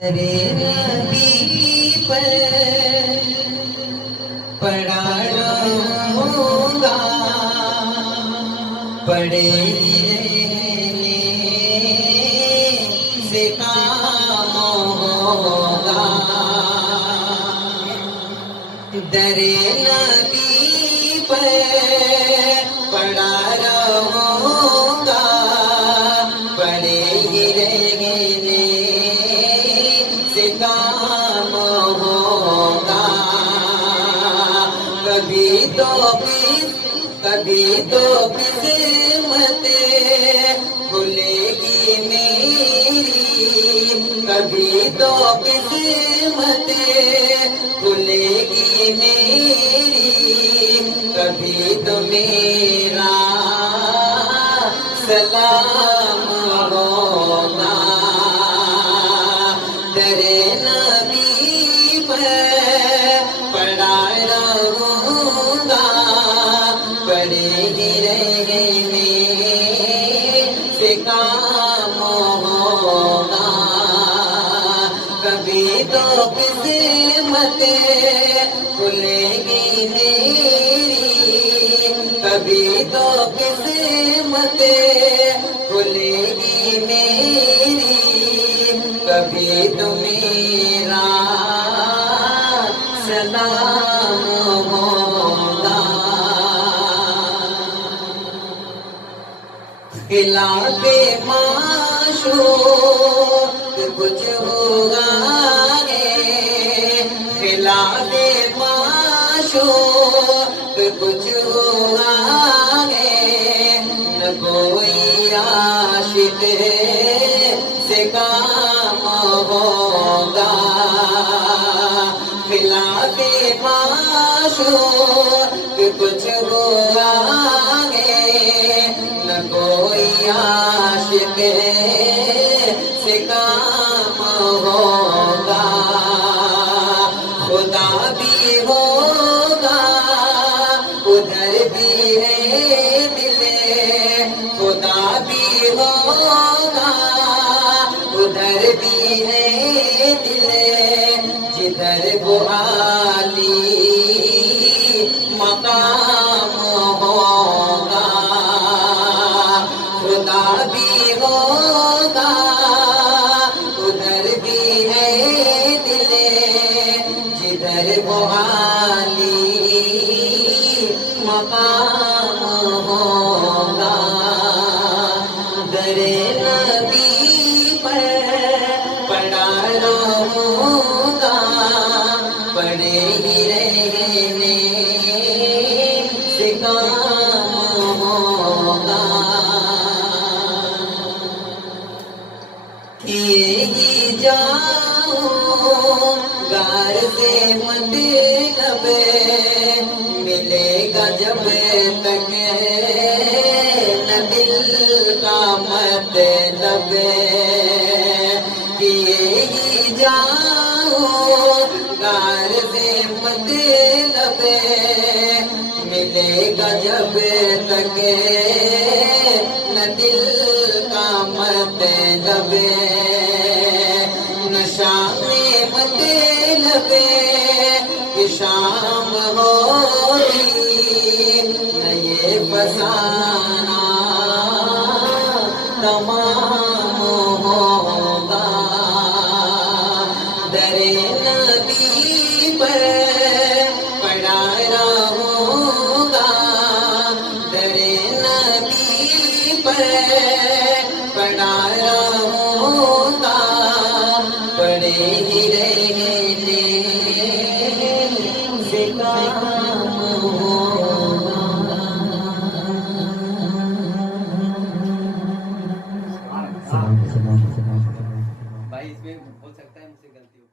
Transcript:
ارے نبی پر پڑا رہوں گا، پڑے ہی رہنے سے کام ہوگا۔ در نبی پر پڑا رہوں گا، پڑے ہی رہنے سے کام ہوگا۔ کبھی تو قسمت کھلے گی میری، کبھی تو قسمت کھلے گی میری، کبھی تو میرا سلام ہوگا۔ در نبی پر پڑا رہوں گا، پڑے ہی رہنے سے کام ہوگا۔ کبھی تو قسمت کھلے گی میری، کبھی تو قسمت کھلے گی میری، کبھی تو میرا سلام ہوگا۔ خلاف معشوق کچھ ہوگا ہے، خلاف معشوق کچھ ہوگا ہے، نہ کوئی عاشق سے کام ہوگا۔ خلاف معشوق کچھ ہوگا ہے، نہ کوئی عاشق سے کام ہوگا۔ خدا بھی ہوگا ادھر بھی ہے دل، خدا بھی ہوگا ادھر بھی ہے دل، جدھر وہ عالی مقام ہوگا۔ خدا بھی ہوگا ادھر بھی ہے دل، جدھر وہ عالی مقام ہوگا۔ در نبی پر پڑا رہوں گا، پڑے ہی رہنے سے کام ہوگا۔ کیے ہی جاؤں غار سے مطلب، ملے گا جب تک نہ دل کا مطلب۔ کیے ہی جاؤں غار سے مطلب، ملے گا جب تک نہ دل کا مطلب۔ نہ شام مطلب کہ شام ہوگی، نہ یہ فسانہ تمام ہوگا۔ در نبی پر پڑا رہوں گا، در نبی پر پڑا رہوں گا، پڑے ہی رہنے سے کام ہوگا۔ بھائی اس میں ہو سکتا ہے مجھ سے غلطی ہو